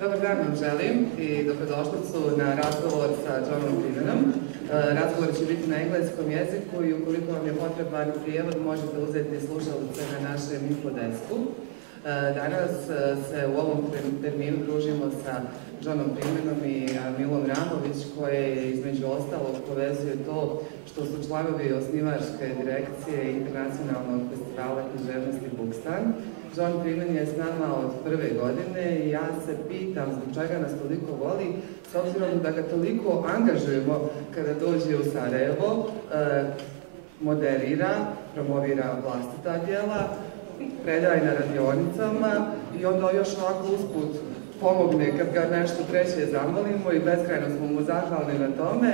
Dobar dan vam želim i dobrodošlicu na razgovor sa Johnom FREEMANom. Razgovor će biti na engleskom jeziku i ukoliko vam je potreban prijevod možete uzeti slušalice na našem infodesku. Danas se u ovom terminu družimo sa Johnom FREEMAnom i Amilom Ramović, koje između ostalog povezuje to što su članovi osnivačke direkcije Internacionalnog festivala književnosti Bookstan. John FREEMAN je s nama od prve godine i ja se pitam zbog čega nas toliko voli, s obzirom da ga toliko angažujemo kada dođe u Sarajevo, moderira, promovira vlastita djela, predaje na radionicama i onda još ovako usput pomogne kad ga nešto treće zamolimo i beskrajno smo mu zahvalni na tome.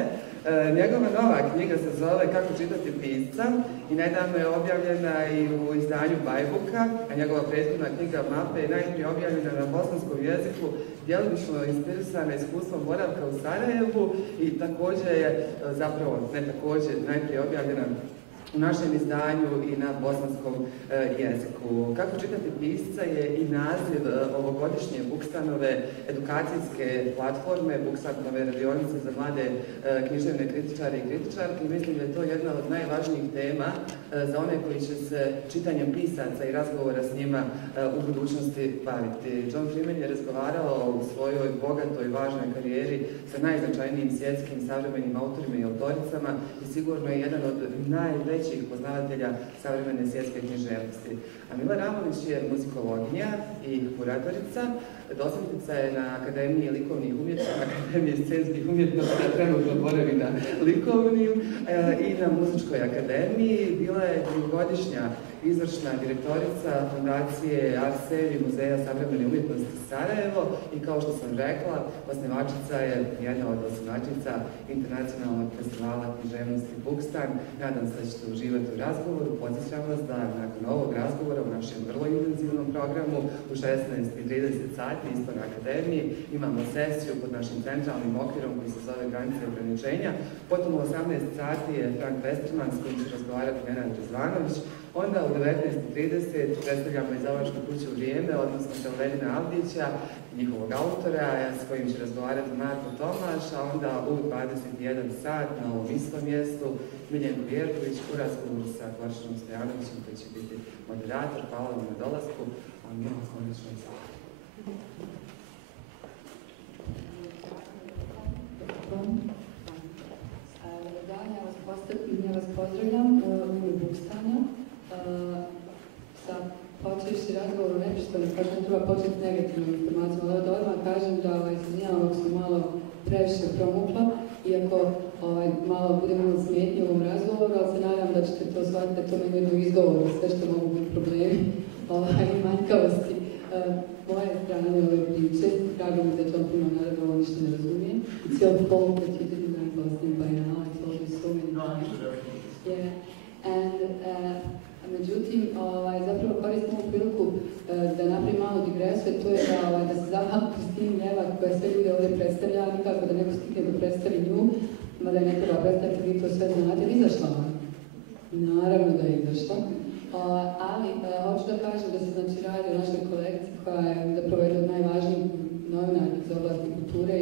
Njegova nova knjiga se zove Kako čitati pisca i nedavno je objavljena i u izdanju Bajbuka, a njegova prethodna knjiga Mape je najprije objavljena na bosanskom jeziku, djelomično inspirisana iskustvom boravka u Sarajevu i također je, zapravo ne također, najprije objavljena u našem izdanju i na bosanskom jeziku. Kako čitati pisca je i naziv ovogodišnje Bookstanove edukacijske platforme, Bookstanove radionice za mlade književne kritičare i kritičarke. Mislim da je to jedna od najvažnijih tema za one koji će se čitanjem pisaca i razgovora s njima u budućnosti baviti. John FREEMAN je razgovarao u svojoj bogatoj i važnoj karijeri sa najznačajnijim svjetskim savremenim autorima i autoricama i sigurno je jedan od najvećih poznavatelja savremene svjetske književnosti. Amila Ramović je muzikologinja i kuratorica, docentnica je na Akademiji likovnih umjetnosti, Akademiji scenskih umjetnosti, a trenutno boravi na likovnim i na muzičkoj akademiji. Bila je dugogodišnja izvršna direktorica Fondacije Arsev i Muzeja savremene umjetnosti Sarajevo i kao što sam rekla, osnivačica je jedna od osnivačica Internacionalnog festivala književnosti Bookstan. Nadam se da ćete uživati u razgovoru. Podsjećam vas da nakon ovog razgovora u našem vrlo intenzivnom programu u 16:30 sati isto na Akademiji imamo sesiju pod našim centralnim okvirom koji se zove Granice ograničenja. Potom u 18 sati je Frank Westerman s kojim će razgovarati Nenad Rizvanović. Onda u 19:30 predstavljamo izdavačku kuću Vrijeme, odnosno Teoledina Avdića, njihovog autora, s kojim će razgovarati Marko Tomaš, a onda u 21 sat na ovom istom mjestu Miljenko Vjerković u razgovoru sa Goršanom Stojanovićem koji će biti moderator. Hvala vam na dolasku, a mi vam konačno i sada. Ja vas pozdravljam u ime Bookstana. Sa počeši razgovoru neprišto ne kažem, treba početi negativnom informacijom, ali da odmah kažem da izvinjavam ako sam malo previše promukla, iako malo budem imati smetnje u ovom razgovoru, ali se nadam da ćete to shvatiti da to ne jedno izgovoru, sve što mogu biti problemi i manjkavosti moje strane ove priče. Drago mi da John FREEMAN naravno ovo ništa ne razumije. It's your fault that you didn't learn Boston by now. I told you so many times. Yeah. And međutim, zapravo koristim ovu priliku da napravim malu digresiju, to je da se zahvalim Kristini Ljevak koja sve ljude ovdje predstavlja, nikako da neko stigne da predstavi nju, mada je ne treba predstaviti, vi to sve znate, izašla vam. Naravno da je izašla. Ali hoću da kažem da se radi o našoj kolekciji koja je zapravo jedna od najvažnijih novinarki iz oblasti kulture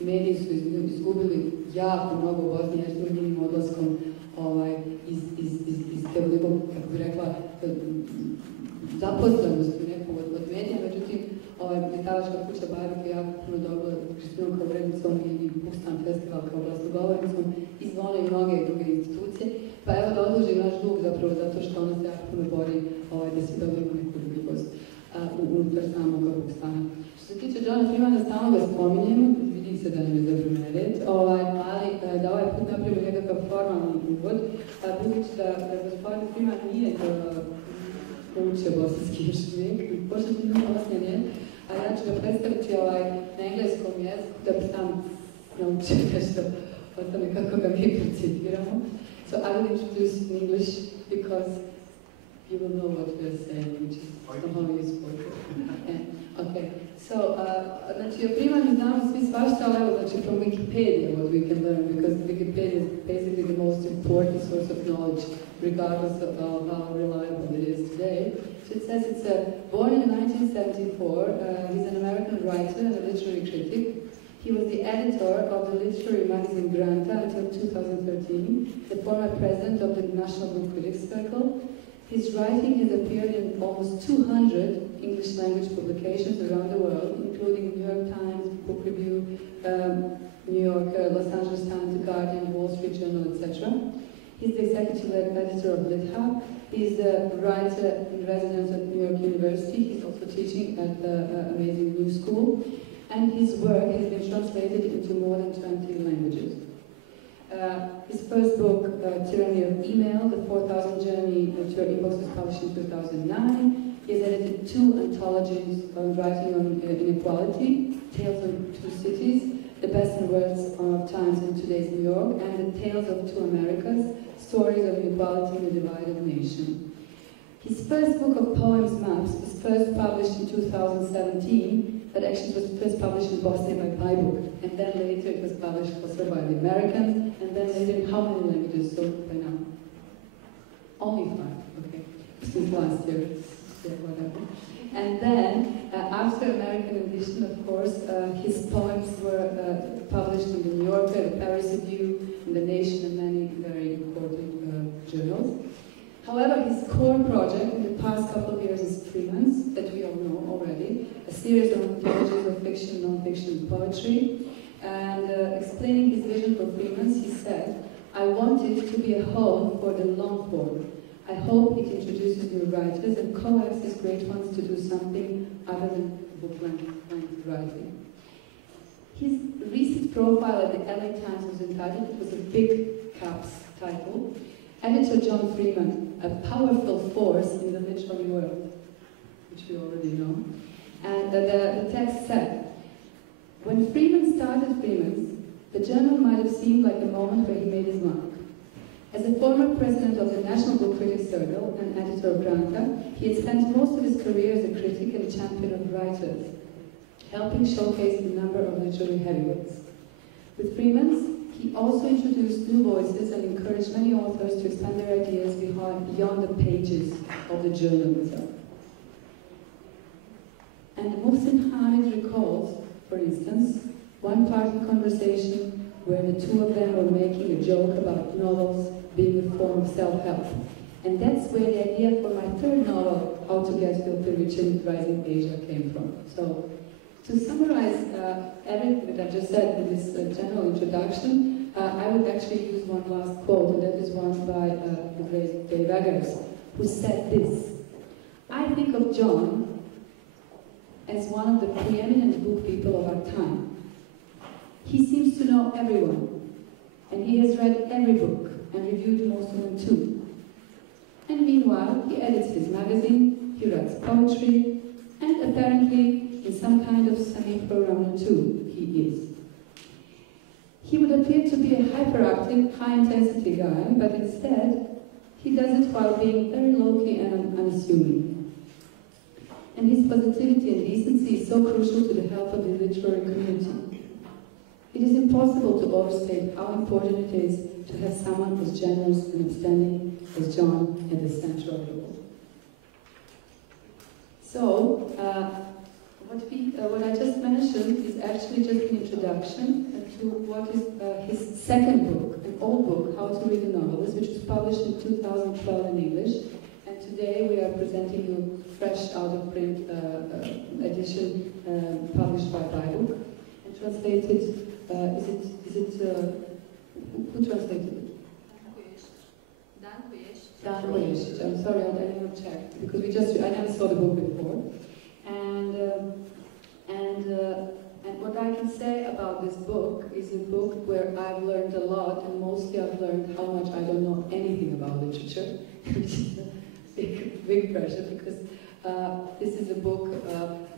i mediji su izgubili jako mnogo u Bosni i Hercegovini odlaskom iz teoliko, kako bi rekla, zaposlenosti nekog od medija. Međutim, metalačka kuća Bajbuka je jako puno dobila Kristinom kao urednicom i Bookstan festival kao glasnogovornicom i zvone i mnoge druge institucije. Pa evo da odložim naš dug zapravo zato što ona se jako puno bori da se dobijemo neku vidljivost unutar samog Bookstana. Što se tiče Johna FREEMAna, stalno ga spominjemo, vidi se da nam je zapravo red, ali da ovaj put napravimo nekakav formalni uvod, budući da gospodin FREEMAN nije učio bosanski još uvijek, pošto ti nije osnjen, a ja ću ga predstaviti na engleskom jeziku da bi sam naučio nešto o tome kako ga mi proceduramo. So I will introduce in English because you will know what we are saying, which is somehow useful. Yeah. Okay. So, znači, o FREEMANu znamo svi svašta, ali evo, znači, from Wikipedia what we can learn, because Wikipedia is basically the most important source of knowledge, regardless of how reliable it is. today. So it says born in 1974, he's an American writer and a literary critic. He was the editor of the literary magazine Granta until 2013, the former president of the National Book Critics Circle. His writing has appeared in almost 200 English language publications around the world, including New York Times, Book Review, New York, Los Angeles Times, The Guardian, Wall Street Journal, etc. He's the executive editor of LitHub. He's the writer in residence at New York University. He's also teaching at the amazing New School. And his work has been translated into more than 20 languages. His first book, Tyranny of Email, The 4,000 Journey to Your Inbox, was published in 2009. He has edited 2 anthologies on writing on inequality, Tales of Two Cities, The Best and Worst of Times in Today's New York, and The Tales of Two Americas, Stories of Inequality in a Divided Nation. His first book of poems, Maps, was first published in 2017, but actually it was first published in Boston by Book, and then later it was published also by the Americans, and then later in how many languages so by now? Only 5, okay, since last year, yeah, whatever. And then, after American edition, of course, his poems were published in the New Yorker, the Paris Review, in The Nation, and many very important journals. However, his core project in the past couple of years is FREEMAN, that we all know already, a series of anthologies of fiction, non-fiction, and poetry. And explaining his vision for FREEMAN, he said, "I want it to be a home for the long form. I hope it introduces new writers and coaxes great ones to do something other than book-length writing." His recent profile at the LA Times was entitled, it was a big caps title, Editor John Freeman, a powerful force in the literary world, which we already know. And the text said, "When Freeman started Freeman, the journal might have seemed like the moment where he made his mark. As a former president of the National Book Critics Circle and editor of Granta, he had spent most of his career as a critic and champion of writers, helping showcase a number of literary heavyweights. With Freeman's, he also introduced new voices and encouraged many authors to expand their ideas beyond the pages of the journal itself. And Mohsin Hamid recalls, for instance, one party conversation where the two of them were making a joke about novels being a form of self-help. And that's where the idea for my third novel, How to Get Filthy Rich in Rising Asia, came from." So, to summarize everything that I just said in this general introduction, I would actually use one last quote, and that is one by the great Dave Eggers, who said this: "I think of John as one of the preeminent book people of our time. He seems to know everyone, and he has read every book and reviewed most of them too. And meanwhile, he edits his magazine, he writes poetry, and apparently, in some kind of semi-programmer too, he is. He would appear to be a hyperactive, high-intensity guy, but instead, he does it while being very low-key and unassuming. And his positivity and decency is so crucial to the health of the literary community. It is impossible to overstate how important it is to have someone as generous and upstanding as John at the center of it all." So, what I just mentioned is actually just an introduction to what is his second book, an old book, How to Read a Novelist, which was published in 2012 in English. And today we are presenting you fresh out-of-print edition published by Book and translated. Who translated it? Dan Koješić. I'm sorry, I never checked because I never saw the book before. And what I can say about this book is a book where I've learned a lot, and mostly I've learned how much I don't know anything about literature, which is a big pressure because this is a book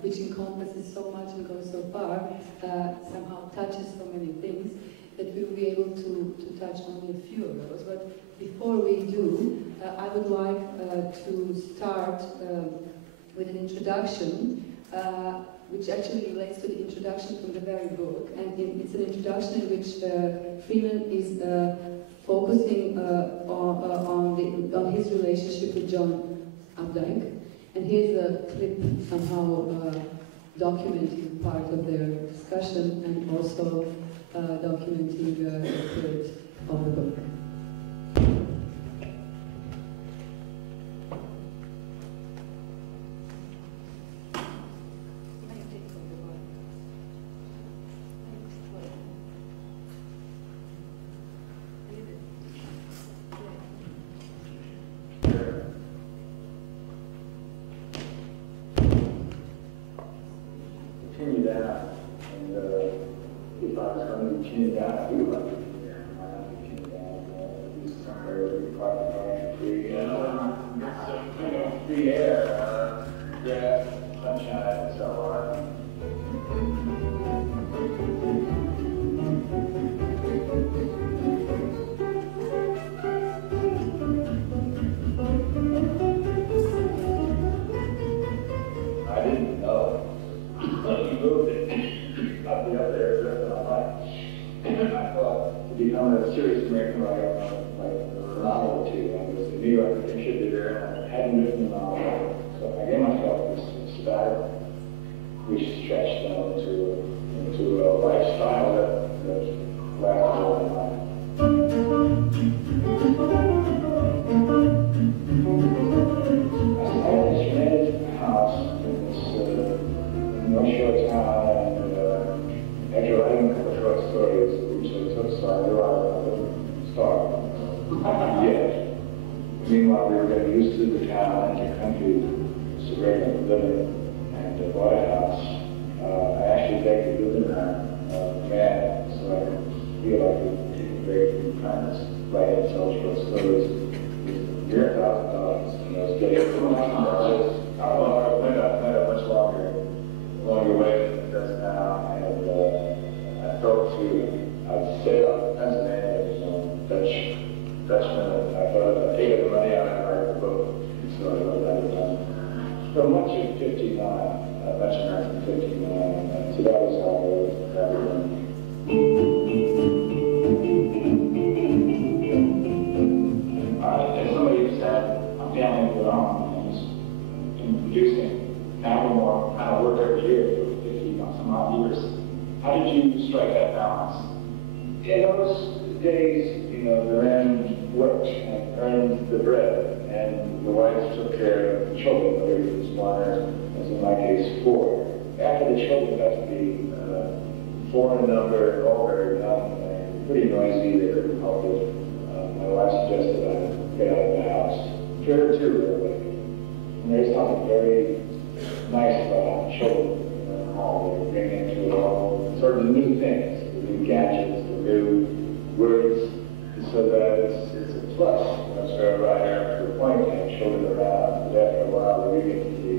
which encompasses so much and goes so far, somehow touches so many things, that we will be able to touch only a few of those. But before we do, I would like to start with an introduction, which actually relates to the introduction from the very book. And it's an introduction in which Freeman is focusing on his relationship with John Updike. And here's a clip somehow documenting part of their discussion and also documenting the spirit of the book. Continue that, and if I was going to continue that, I would like to be there. I might not continue that, at least somewhere where we probably find free, get some free air, grass, sunshine, and so on. I didn't know. He moved it. I'd be up there the rest of my life. I thought to become a serious American writer, like a novel or two. I was a New York contributor, and I hadn't written a novel. So I gave myself this sabbatical, which stretched down into a lifestyle that lasted all my life. I had this red house in this North Shore town, and after writing a couple short stories, which I took, so I realized I wouldn't start yet. Meanwhile, we were getting used to the town and the country, suburban living, and bought a house. I actually begged to live in a man, so I could feel like I could take a break from trying to write and tell short stories. $1,000, and I was getting $1,000. I don't know, I went a much longer way than it does now, and I felt I'd set up Pennsylvania, Dutchman, and I thought I'd take the money out and write the book, so I wrote that down. From much of 59, much of 1959, and so that was how I wrote that one. As somebody said, I'm feeling it on, and producing Nevermore kind of work every year for 50 some odd years. How did you strike that balance? In those days, the men worked and earned the bread, and the wives took care of the children, whether it was one or, as in my case, 4. After the children got to be 4 in number and all very young and pretty noisy, they couldn't help it. My wife suggested I get out of the house. Her too, really. And there's something very nice about children in the home. They bring into all sort of the new things, the new gadgets, the new words, so that it's a plus. That's where a writer, to a point, can have children around, but after a while, we get to be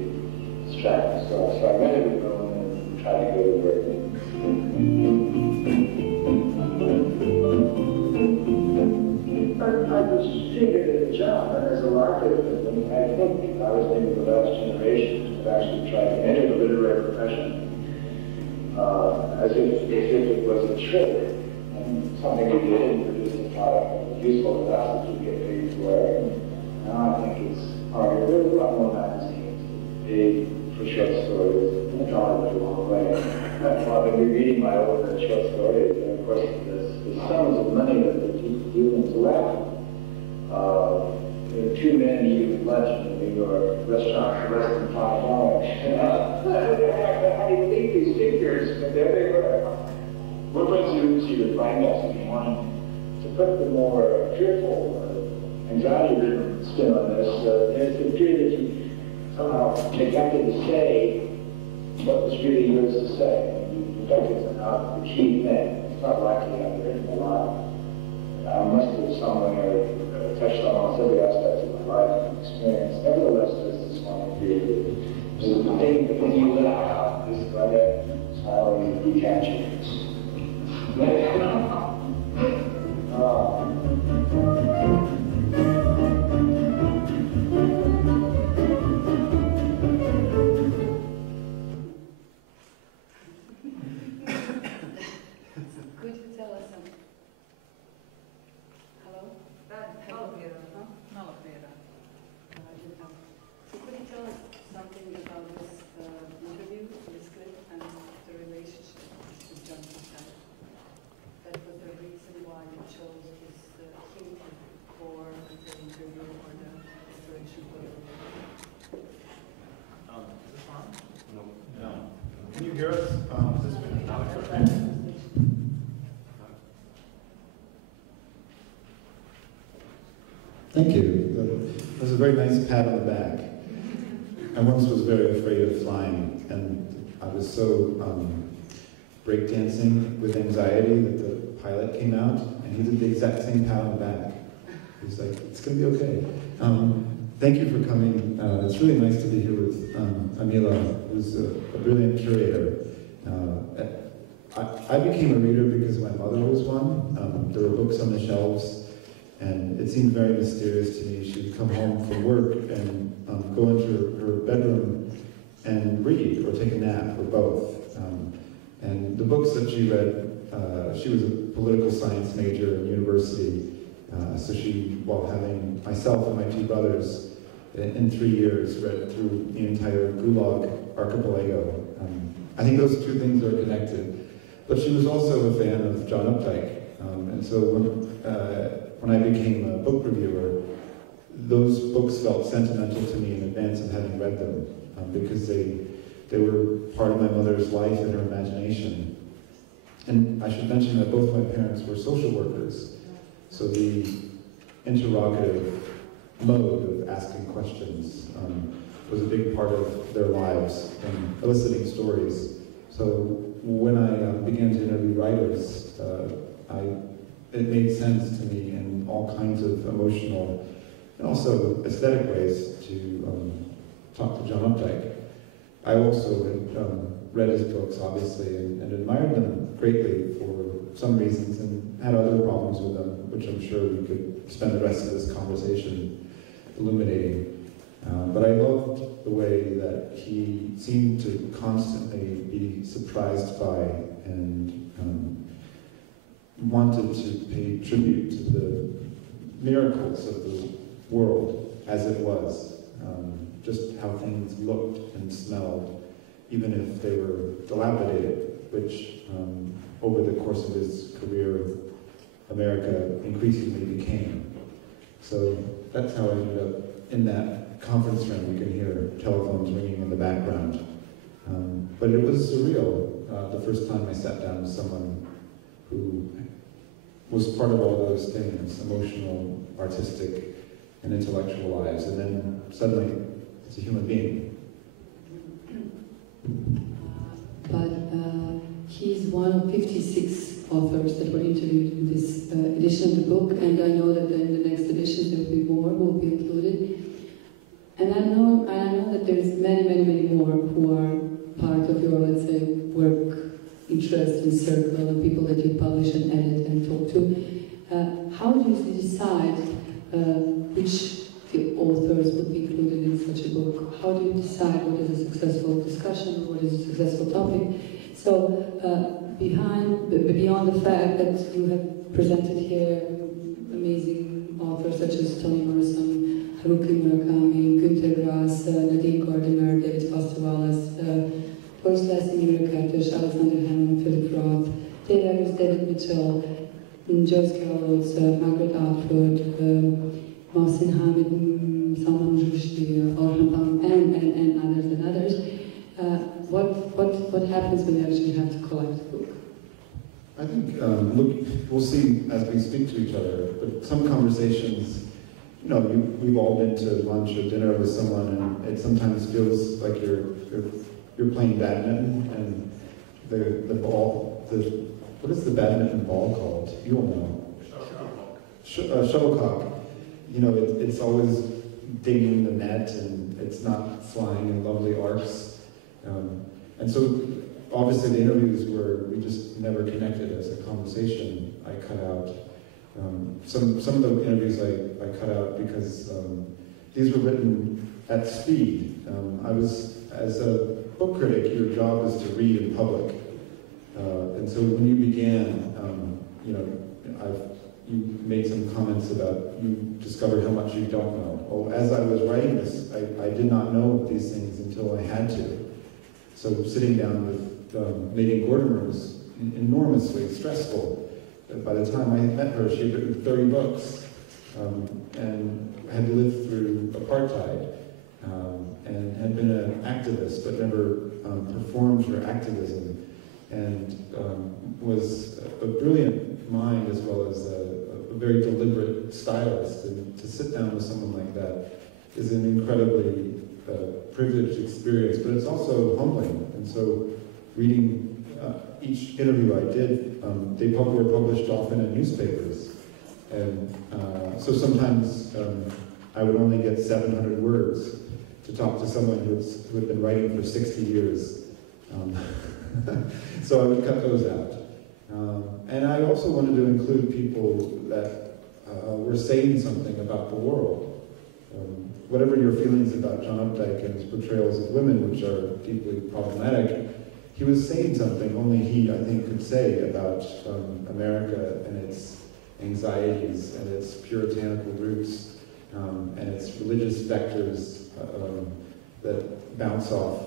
distracted. So I rented a room and tried to go to work. I was figured at a job, and as a marketer, I think I was maybe the last generation that actually tried to enter the literary profession as if it was a trick, and something we did and produced a product that was useful enough to get paid for it. Now I think it's harder. There's a lot more magazines paid for short stories. I'm trying to do a long way. I've been reading my old short stories, and of course the sums of money that the people do into laughing. There were 2 men eating lunch in a New York restaurant for less than $5. How do you believe these figures? But there they were. What brings you to the fine message in morning? To put the more fearful, anxiety-ridden spin on this, there's the fear that you somehow neglected to say what was really yours to say. You neglected the key thing. It's not likely I've written a lot. I must have somewhere touched on almost every aspect of my life and experience. Nevertheless, there's this one fear that the thing that when you let out, this is like a smiling detachment. Could you tell us something? Hello? Malo prije. Si Thank you. That was a very nice pat on the back. I once was very afraid of flying, and I was so breakdancing with anxiety that the pilot came out, and he did the exact same pat on the back. He was like, "It's going to be okay." Thank you for coming. It's really nice to be here with Amila, who's a brilliant curator. I became a reader because my mother was one. There were books on the shelves, and it seemed very mysterious to me. She would come home from work and go into her bedroom and read or take a nap or both. And the books that she read, she was a political science major in university, so she, while having myself and my two brothers, in 3 years, read through the entire Gulag archipelago. I think those two things are connected. But she was also a fan of John Updike, and so when I became a book reviewer, those books felt sentimental to me in advance of having read them, because they were part of my mother's life and her imagination. And I should mention that both my parents were social workers, so the interrogative mode of asking questions was a big part of their lives, and eliciting stories. So when I began to interview writers, it made sense to me in all kinds of emotional and also aesthetic ways to talk to John Updike. I also had read his books, obviously, and admired them greatly for some reasons, and had other problems with them, which I'm sure we could spend the rest of this conversation illuminating. But I loved the way that he seemed to constantly be surprised by and wanted to pay tribute to the miracles of the world as it was, just how things looked and smelled, even if they were dilapidated, which over the course of his career, America increasingly became. So that's how I ended up in that conference room. You can hear telephones ringing in the background. But it was surreal the first time I sat down with someone who was part of all those things, emotional, artistic, and intellectual lives, and then suddenly it's a human being. But he's one of 56 authors that were interviewed in this edition of the book, and I know that in the next edition there will be more who will be included. And I know that there's many more who are part of your, let's say, work, interest, and circle, and people that you publish and edit and talk to. How do you decide which authors would be included in such a book? How do you decide what is a successful discussion, what is a successful topic? So beyond the fact that you have presented here amazing authors such as Toni Morrison, Haruki Murakami, Günter Grass, Nadine Gordimer, David Foster Wallace, Boris Leslie, Kurtish, Alexander Hammond, Philip Roth, David Mitchell, Joyce Carol Oates, Margaret Atwood, Mohsin Hamid, Salman Rushdie, Orhan Pamuk, and others. What happens when you actually have to collect a book? I think we'll see as we speak to each other, but some conversations, we've all been to lunch or dinner with someone, and it sometimes feels like you're playing badminton, and the ball, what is the badminton ball called? You all know. Shuttlecock. It's always dinging the net, and it's not flying in lovely arcs. And so, obviously, the interviews where we just never connected as a conversation, I cut out. Some of the interviews I cut out because these were written at speed. As a book critic, your job is to read in public. And so when you began, you made some comments about you discovered how much you don't know. Well, as I was writing this, I did not know these things until I had to. So sitting down with Nadine Gordimer was enormously stressful. By the time I met her, she had written 30 books and had lived through apartheid and had been an activist but never performed her activism, and was a brilliant mind as well as a a very deliberate stylist, and to sit down with someone like that is an incredibly privileged experience, but it's also humbling. And so reading each interview I did, they were published often in newspapers. And so sometimes I would only get 700 words to talk to someone who had been writing for 60 years. So I would cut those out. And I also wanted to include people that were saying something about the world. Whatever your feelings about John Updike and his portrayals of women, which are deeply problematic, he was saying something only he, I think, could say about America and its anxieties and its puritanical roots and its religious vectors that bounce off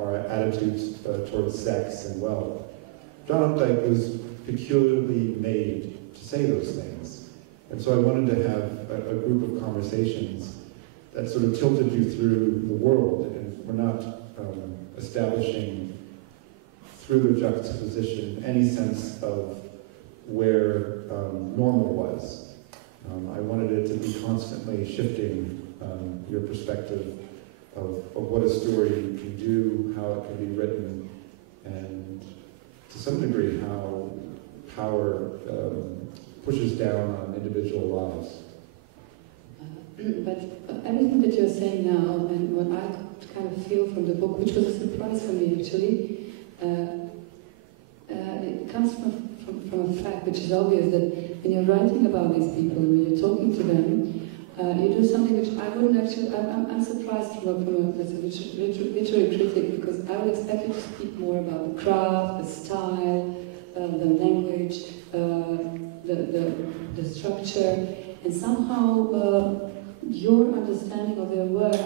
our attitudes towards sex and wealth. John Updike was peculiarly made to say those things. And so I wanted to have a group of conversations that sort of tilted you through the world, and we're not establishing through the juxtaposition any sense of where normal was. I wanted it to be constantly shifting your perspective of what a story can do, how it can be written, and to some degree how power pushes down on individual lives. But everything that you're saying now, and what I could kind of feel from the book, which was a surprise for me actually, it comes from a fact which is obvious, that when you're writing about these people, when you're talking to them, you do something which I wouldn't actually, I'm surprised from a literary critic, because I would expect you to speak more about the craft, the style, the language, the structure, and somehow your understanding of their work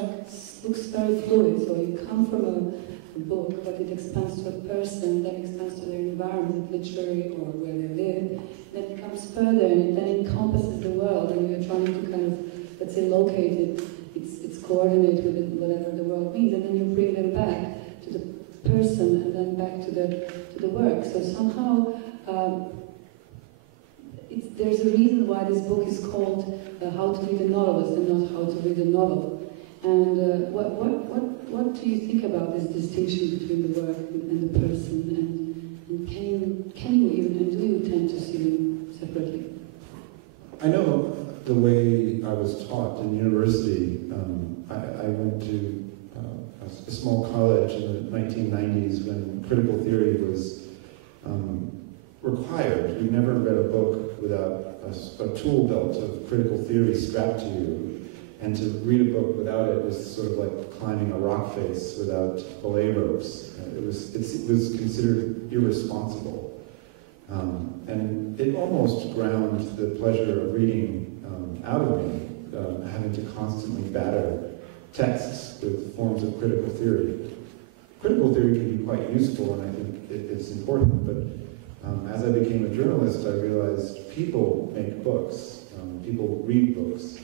looks very fluid. So you come from a book, but it expands to a person, then expands to their environment, literary or where they live, then it comes further and it then encompasses the world, and you're trying to kind of, let's say, locate it, its coordinate with whatever the world means, and then you bring them back to the person and then back to the work. So somehow there's a reason why this book is called How to Read a Novelist and not How to Read a Novel. And what do you think about this distinction between the work and the person? And can you even, and do you tend to see them separately? I know the way I was taught in university. I went to a small college in the 1990s when critical theory was required. You never read a book without a tool belt of critical theory strapped to you, and to read a book without it was sort of like climbing a rock face without belay ropes. It was considered irresponsible, and it almost ground the pleasure of reading out of me, having to constantly batter texts with forms of critical theory. Critical theory can be quite useful, and I think it's important, but as I became a journalist, I realized people make books, people read books.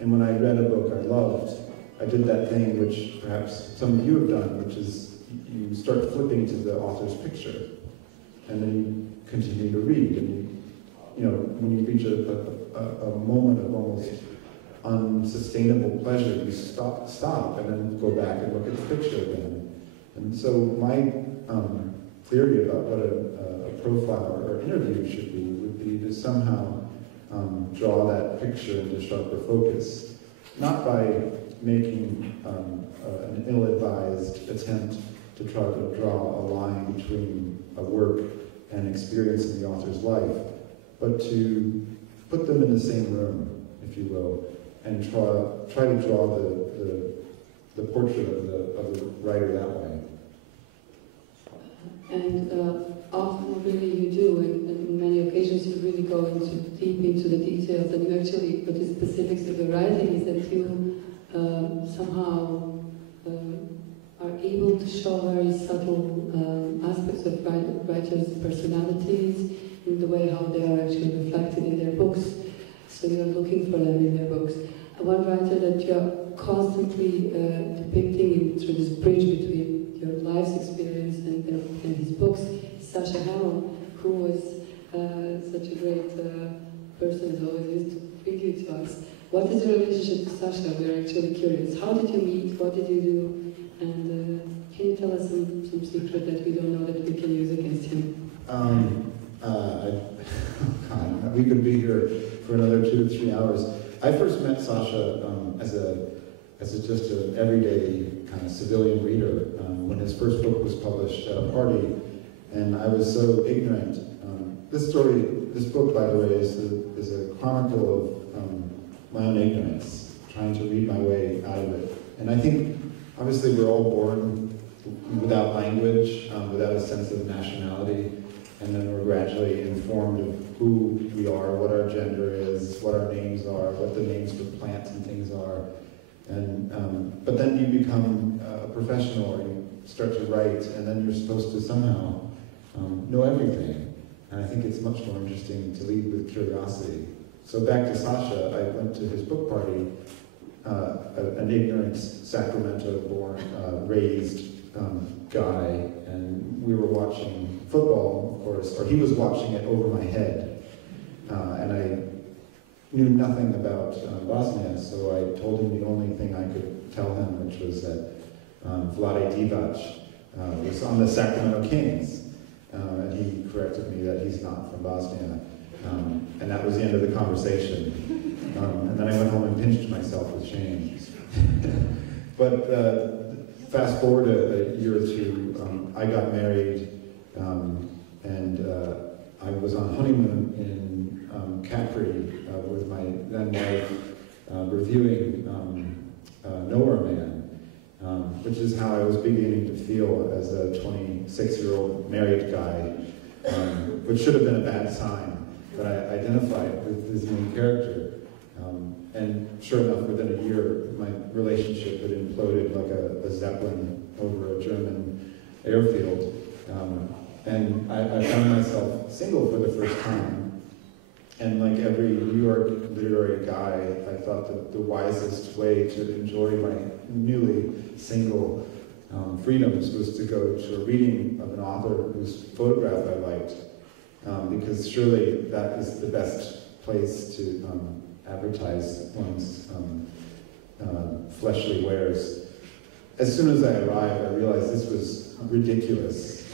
And when I read a book I loved, I did that thing which perhaps some of you have done, which is you start flipping to the author's picture, and then you continue to read. And you know, when you reach a moment of almost unsustainable pleasure, you stop and then go back and look at the picture again. And so my theory about what a profile or interview should be would be to somehow draw that picture into sharper focus, not by making an ill-advised attempt to try to draw a line between a work and experience in the author's life, but to put them in the same room, if you will, and try to draw the portrait of the writer that way. And often really you do, and in many occasions you really go deep into the details, and you actually, but the specifics of the writing is that you somehow are able to show very subtle aspects of writers' personalities in the way how they are actually reflected in their books. So you're looking for them in their books. One writer that you're constantly depicting through this bridge between your life's experience and his books is Sasha Hamill, who was such a great person as always is to bring you to us. What is your relationship to Sasha? We're actually curious. How did you meet? What did you do? And can you tell us some secret that we don't know that we can use against him? God, we could be here for another 2 to 3 hours. I first met Sasha as just an everyday kind of civilian reader when his first book was published at a party, and I was so ignorant. This book, by the way, is a chronicle of my own ignorance, trying to read my way out of it. And I think, obviously, we're all born without language, without a sense of nationality, and then we're gradually informed of who we are, what our gender is, what our names are, what the names for plants and things are. And but then you become a professional, or you start to write, and then you're supposed to somehow know everything. And I think it's much more interesting to lead with curiosity. So back to Sasha, I went to his book party, an ignorant, Sacramento-born, raised guy, and we were watching football, of course, or he was watching it over my head. And I knew nothing about Bosnia, so I told him the only thing I could tell him, which was that Vlade Divac was on the Sacramento Kings. And he corrected me that he's not from Bosnia. And that was the end of the conversation. And then I went home and pinched myself with shame. But fast forward a year or two, I got married, and I was on honeymoon in Capri with my then wife, reviewing Nowhere Man. Which is how I was beginning to feel as a 26-year-old married guy, which should have been a bad sign, but I identified with his main character. And sure enough, within a year, my relationship had imploded like a zeppelin over a German airfield. And I found myself single for the first time. And like every New York literary guy, I thought that the wisest way to enjoy my newly single freedoms was to go to a reading of an author whose photograph I liked, because surely that is the best place to advertise one's fleshly wares. As soon as I arrived, I realized this was ridiculous,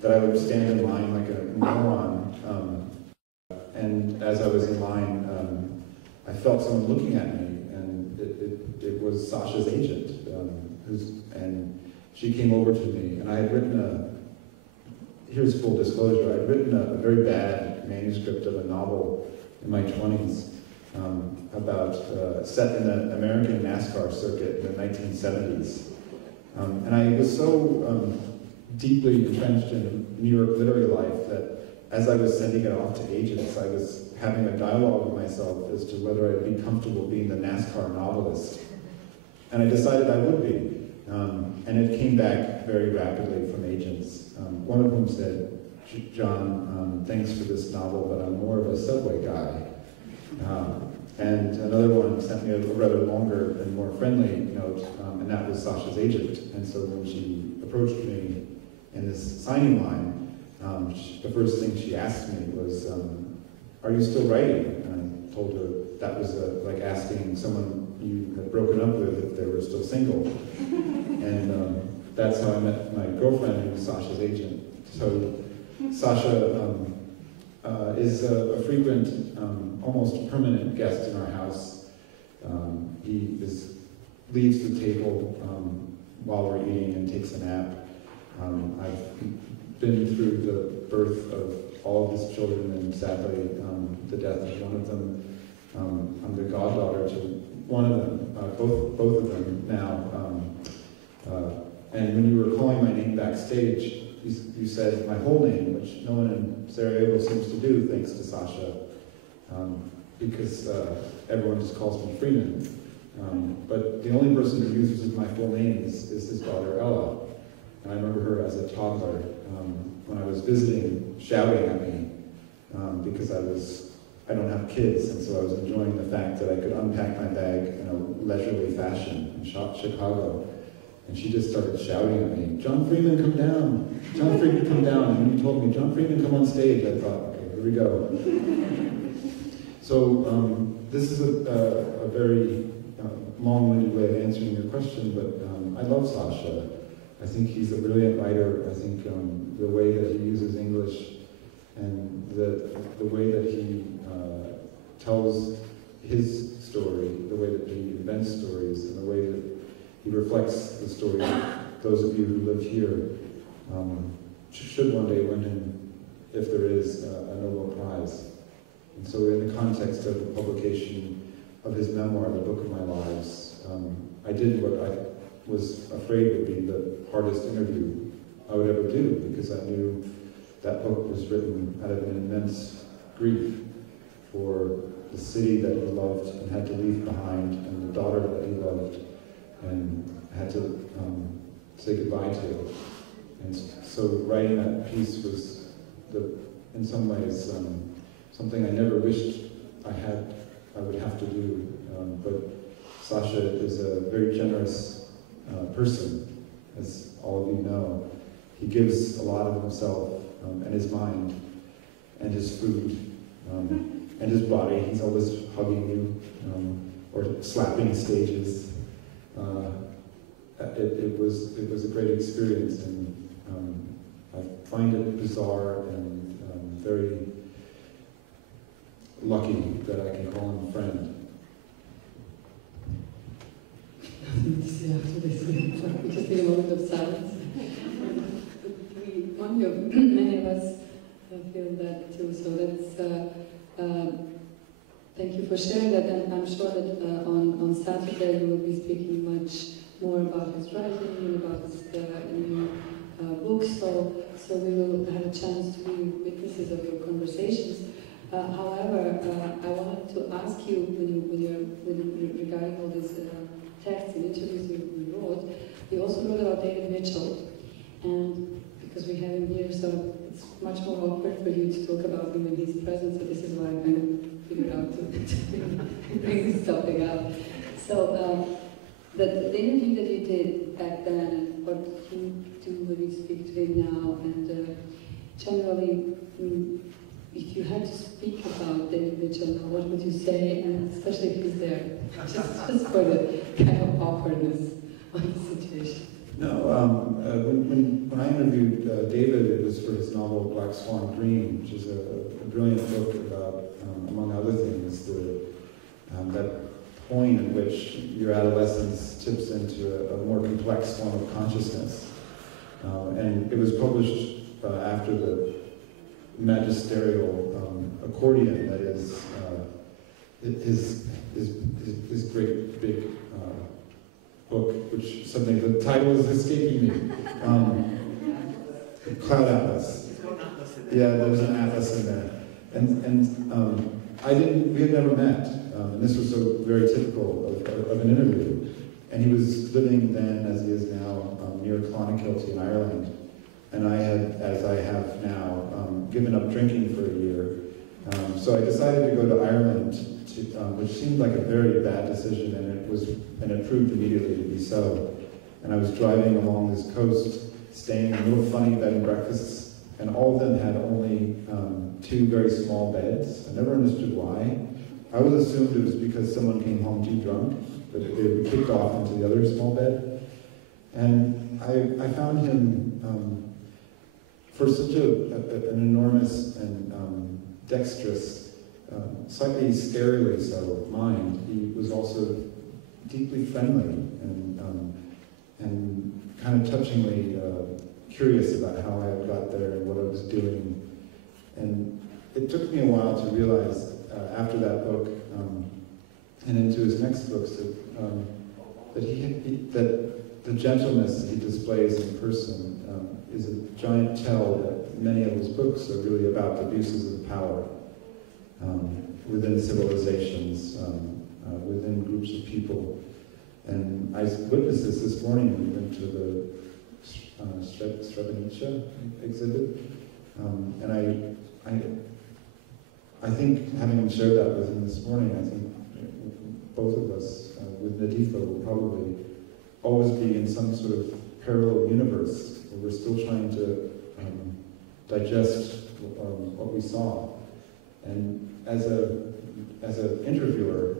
that I would stand in line like a moron. And as I was in line, I felt someone looking at me, and it was Sasha's agent, and she came over to me, and I had written here's full disclosure, I had written a very bad manuscript of a novel in my 20s about, set in the American NASCAR circuit in the 1970s. And I was so deeply entrenched in New York literary life that as I was sending it off to agents, I was having a dialogue with myself as to whether I'd be comfortable being the NASCAR novelist. And I decided I would be. And it came back very rapidly from agents. One of whom said, John, thanks for this novel, but I'm more of a subway guy. And another one sent me a rather longer and more friendly note, and that was Sasha's agent. And so when she approached me in this signing line, the first thing she asked me was, are you still writing? And I told her that was like asking someone you had broken up with if they were still single. And that's how I met my girlfriend, who was Sasha's agent. So Sasha is a frequent, almost permanent guest in our house. He leaves the table while we're eating and takes a nap. I've been through the birth of all of his children, and sadly, the death of one of them. I'm the goddaughter to one of them, both of them now. And when you were calling my name backstage, you said my whole name, which no one in Sarajevo seems to do, thanks to Sasha, because everyone just calls me Freeman. But the only person who uses my full name is his daughter Ella. And I remember her as a toddler, when I was visiting, shouting at me, because I don't have kids, and so I was enjoying the fact that I could unpack my bag in a leisurely fashion in Chicago. And she just started shouting at me, John Freeman, come down! John Freeman, come down! And when you told me, John Freeman, come on stage, I thought, okay, here we go. So this is a very long-winded way of answering your question, but I love Sasha. I think he's a brilliant writer. I think the way that he uses English and the way that he tells his story, the way that he invents stories, and the way that he reflects the story of those of you who live here, should one day win him, if there is, a Nobel Prize. And so in the context of the publication of his memoir, The Book of My Lives, I did what I was afraid would be the hardest interview I would ever do, because I knew that book was written out of an immense grief for the city that he loved and had to leave behind, and the daughter that he loved and had to say goodbye to. And so writing that piece was, in some ways, something I never wished I would have to do. But Sasha is a very generous person, as all of you know. He gives a lot of himself and his mind and his food and his body. He's always hugging you or slapping stages. It was a great experience, and I find it bizarre and very lucky that I can call him a friend. Nothing to say after this. We just need a moment of silence. Many of us feel that too. So let's thank you for sharing that. And I'm sure that on Saturday you will be speaking much more about his writing and about his new books. So we will have a chance to be witnesses of your conversations. However, I wanted to ask you, regarding all these texts and interviews you wrote, you also wrote about David Mitchell, and because we have him here, so it's much more awkward for you to talk about him in his presence, so this is why I kind of figured out to bring this topic up. So the interview that you did back then, and what you do when you speak to him now, and generally, if you had to speak about David Mitchell now, what would you say, and especially if he's there, just for the kind of awkwardness of the situation? No, when I interviewed David, it was for his novel Black Swan Dream, which is a brilliant book about, among other things, that point in which your adolescence tips into a more complex form of consciousness. And it was published after the magisterial accordion, that is his great big book, which suddenly the title is escaping me. Cloud Atlas. Yeah, there was an atlas in there, and we had never met, and this was so very typical of an interview. And he was living then, as he is now, near Clonakilty in Ireland. And I had, as I have now, given up drinking for a year. So I decided to go to Ireland, which seemed like a very bad decision, and it proved immediately to be so. And I was driving along this coast, staying in little funny bed and breakfasts, and all of them had only 2 very small beds. I never understood why. I always assumed it was because someone came home too drunk, that they were kicked off into the other small bed. And I found him, for such an enormous and dexterous, slightly scarily so, mind, he was also deeply friendly and kind of touchingly curious about how I got there and what I was doing. And it took me a while to realize, after that book, and into his next books, that the gentleness he displays in person is a giant tell that many of his books are really about the abuses of power within civilizations, within groups of people. And I witnessed this morning. We went to the Srebrenica exhibit, and I think, having shared that with him this morning, I think both of us, with Nadifa, will probably always be in some sort of parallel universe where we're still trying to digest what we saw. And as a as an interviewer,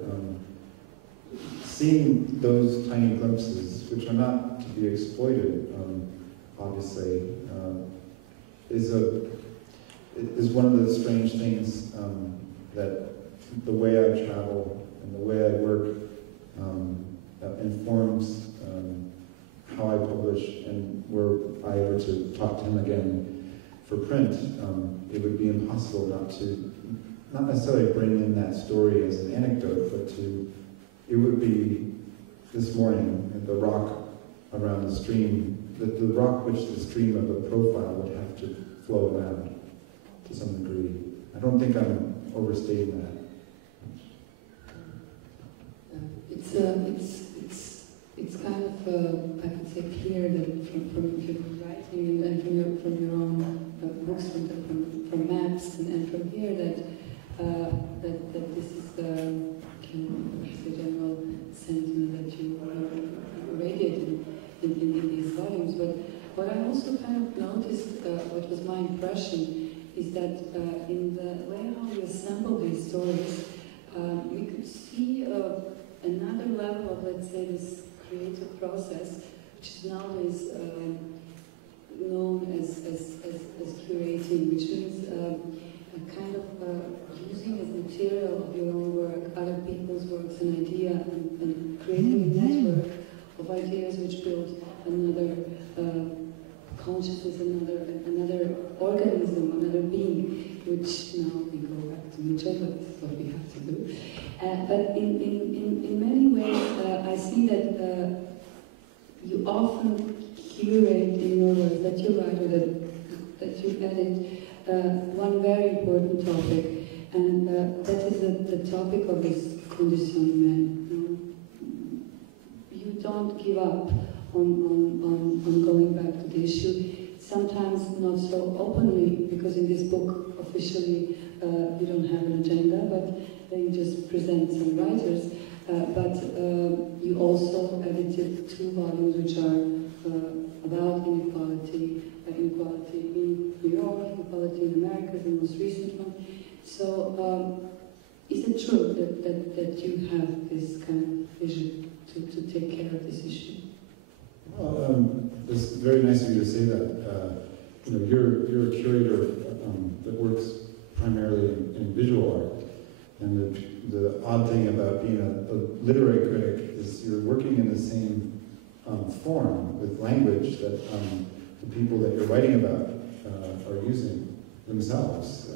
seeing those tiny glimpses, which are not to be exploited, obviously, is one of the strange things that the way I travel and the way I work informs how I publish, and were I were to talk to him again for print, it would be impossible not necessarily bring in that story as an anecdote, but it would be this morning, the rock around the stream, the rock which the stream of the profile would have to flow around to some degree. I don't think I'm overstating that. It's kind of I could say clear that from your writing and from your own books, from maps and from here that this is the general sentiment that you radiate in these volumes. But what I also kind of noticed, what was my impression, is that in the way how you assemble these stories, we could see another level of, let's say, this creative process, which is nowadays known as curating, which means a kind of using as material of your own work, other people's works, an idea, and creating a network of ideas which build another consciousness, another organism, another being, which now we go back to nature, but that's what we have to do. But in many ways, I see that you often curate in your work, that you write or that you edit one very important topic, and that is the topic of this conditioned man. You don't give up on going back to the issue. Sometimes not so openly, because in this book officially you don't have an agenda, but you just present some writers. But you also edited 2 volumes which are about inequality in New York, inequality in America, the most recent one. So is it true that you have this kind of vision to take care of this issue? Well, it's very nice of you to say that. You're a curator that works primarily in visual art, and the odd thing about being a literary critic is you're working in the same form with language that the people that you're writing about are using themselves.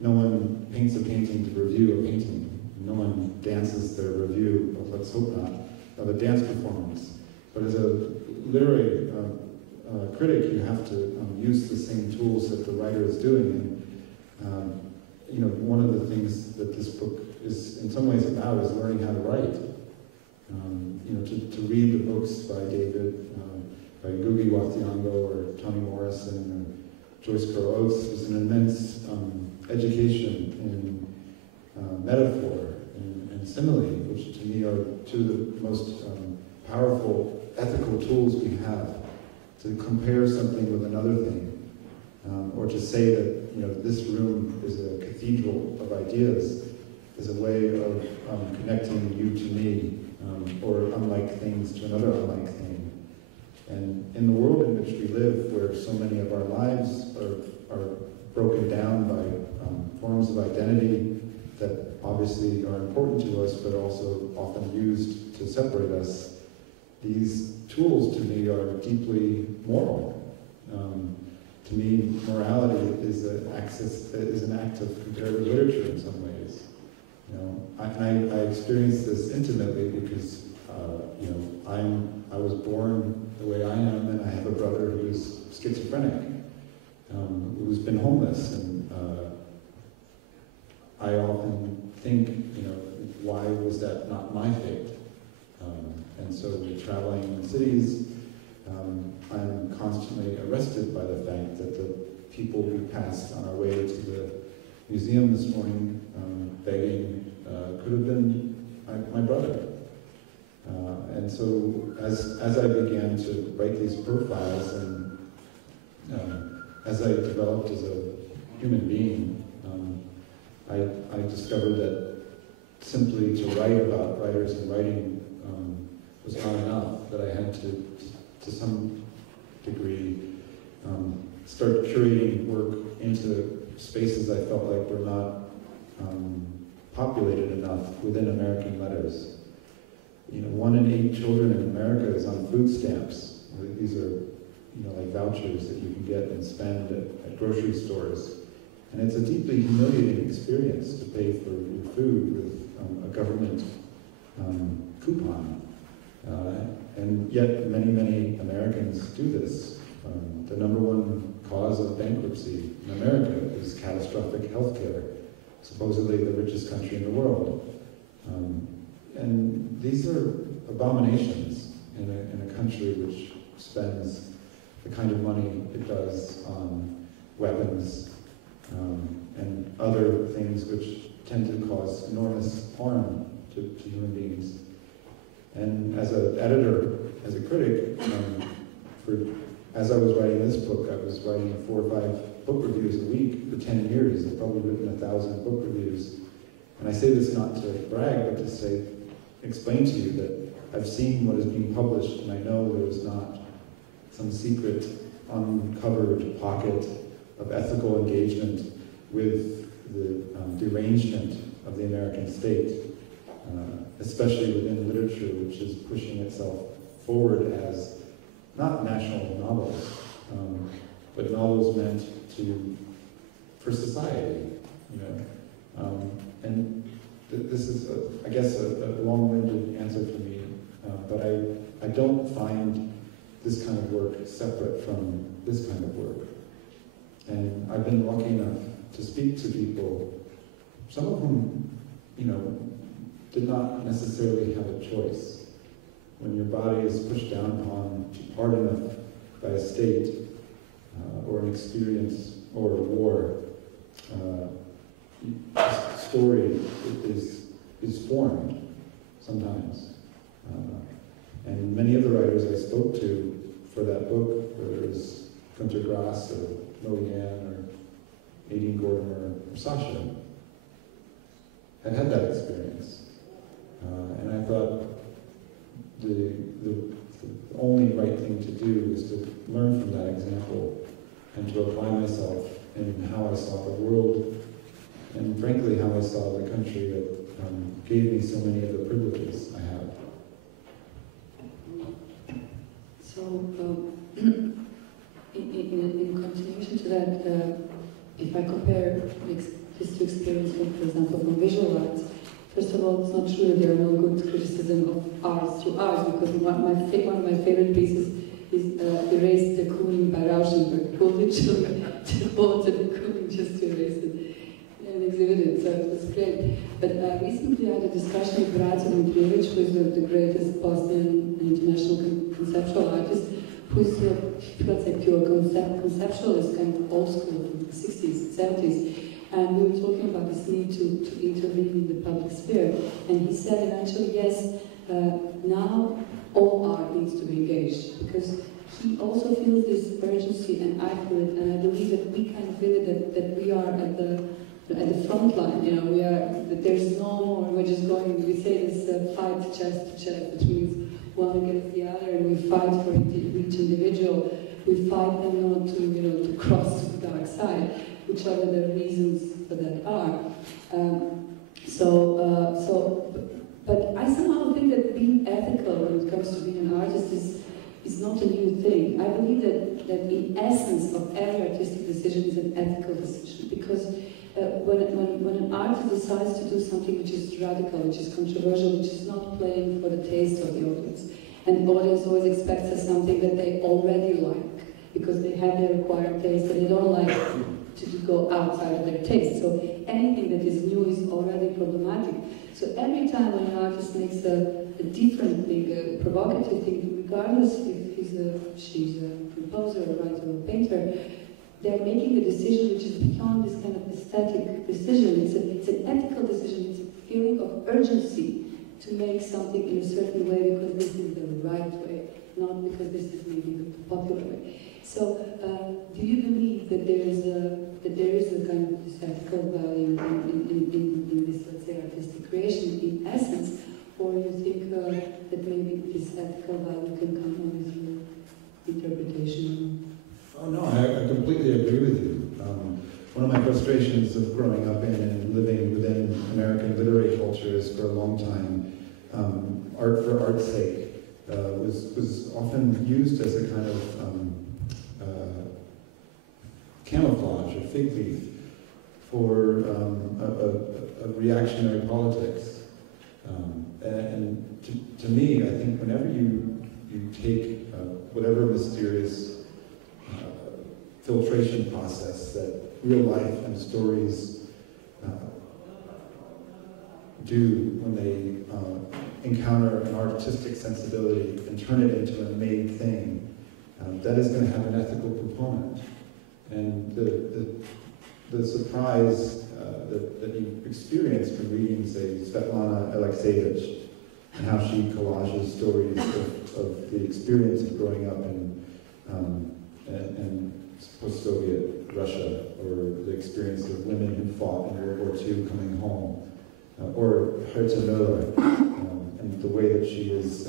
No one paints a painting to review a painting. No one dances their review, of, let's hope not, of a dance performance. But as a literary critic, you have to use the same tools that the writer is doing. And one of the things that this book is in some ways about is learning how to write. To read the books by David, by Ngugi wa Thiong'o or Toni Morrison or Joyce Carol Oates was an immense education in metaphor and simile, which to me are 2 of the most powerful ethical tools we have to compare something with another thing, or to say that this room is a cathedral of ideas, is a way of connecting you to me, or unlike things to another unlike thing. And in the world in which we live, where so many of our lives are broken down by forms of identity that obviously are important to us, but also often used to separate us, these tools to me are deeply moral. To me, morality is an act of comparative literature in some ways. I experienced this intimately because I was born the way I am, and I have a brother who is schizophrenic, who's been homeless, and I often think, why was that not my fate? And so, traveling in cities, I'm constantly arrested by the fact that the people we passed on our way to the museum this morning, begging, could have been my brother. And so, as I began to write these profiles, and as I developed as a human being, I discovered that simply to write about writers and writing was not enough, that I had to some degree, start curating work into spaces I felt like were not populated enough within American letters. 1 in 8 children in America is on food stamps. These are, like vouchers that you can get and spend at grocery stores. And it's a deeply humiliating experience to pay for your food with a government coupon. And yet many, many Americans do this. The number one cause of bankruptcy in America is catastrophic health care, supposedly the richest country in the world. And these are abominations in a country which spends the kind of money it does on weapons and other things which tend to cause enormous harm to human beings. And as an editor, as a critic, as I was writing this book, I was writing 4 or 5 book reviews a week for 10 years. I've probably written 1,000 book reviews. And I say this not to brag, but to explain to you that I've seen what is being published, and I know there is not some secret, uncovered pocket of ethical engagement with the derangement of the American state, especially within literature, which is pushing itself forward as not national novels, but novels meant for society, and this is, I guess, a long-winded answer for me, but I don't find this kind of work separate from this kind of work. And I've been lucky enough to speak to people, some of whom, did not necessarily have a choice. When your body is pushed down upon hard enough by a state, or an experience, or a war, a story is formed sometimes. And many of the writers I spoke to for that book, whether it was Gunter Grass or Millian or Nadine Gordimer or Sasha, had that experience. And I thought the only right thing to do is to learn from that example and to apply myself in how I saw the world and frankly how I saw the country that gave me so many of the privileges I have. So, in continuation to that, if I compare these two experiences, for example, from visual arts, first of all, it's not true that there are no good criticism of arts through arts, because one of my favorite pieces is Erase the Kooning by Rauschenberg, who literally devoted the Kooning just to erase it and exhibit it, so it was great. But recently I had a discussion with Braća Dmitrijević, who is the greatest Bosnian international conceptual artist, who's, let's say, pure conceptualist, kind of old school from the 60s, 70s. And we were talking about this need to intervene in the public sphere. And he said eventually, yes, now all art needs to be engaged, because he also feels this urgency, and I feel it, and I believe that we kind of feel it, that we are at the front line, we are, that there's no more, we're just going, we say this fight chest to chest, which means one against the other, and we fight for each individual. We fight them not to cross to the dark side, whichever the reasons for that are. But I somehow think that being ethical when it comes to being an artist is not a new thing. I believe that the essence of every artistic decision is an ethical decision, because when an artist decides to do something which is radical, which is controversial, which is not playing for the taste of the audience, and the audience always expects something that they already like, because they have their acquired taste and they don't like to go outside of their taste. So anything that is new is already problematic. So every time when an artist makes a different thing, a provocative thing, regardless if she's a composer, a writer, or a painter, they're making a decision which is beyond this kind of aesthetic decision. It's an ethical decision. It's a feeling of urgency to make something in a certain way because this is the right way, not because this is maybe the popular way. So, do you believe that there is a kind of this ethical value in this, let's say, artistic creation? frustrations of growing up in and living within American literary cultures for a long time, art for art's sake was often used as a kind of camouflage or fig leaf for a reactionary politics. And to me, I think whenever you take whatever mysterious filtration process that real life and stories do when they encounter an artistic sensibility and turn it into a made thing, that is going to have an ethical component. And the surprise that you experience from reading, say, Svetlana Alexievich, and how she collages stories of the experience of growing up in post-Soviet Russia, or the experience of women who fought in World War II coming home, or Herta Müller, and the way that she has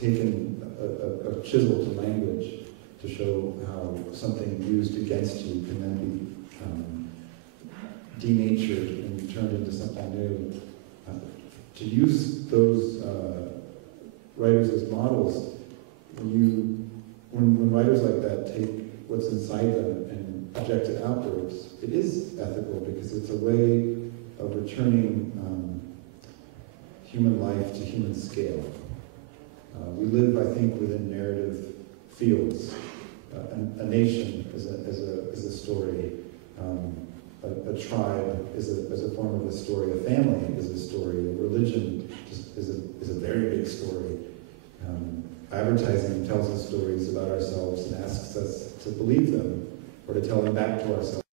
taken a chisel to language to show how something used against you can then be denatured and turned into something new. To use those writers as models, when writers like that take what's inside them and project it outwards, it is ethical because it's a way of returning human life to human scale. We live, I think, within narrative fields. A nation is a story. A tribe is a form of a story. A family is a story. A religion is a very big story. Advertising tells us stories about ourselves and asks us to believe them or to tell them back to ourselves.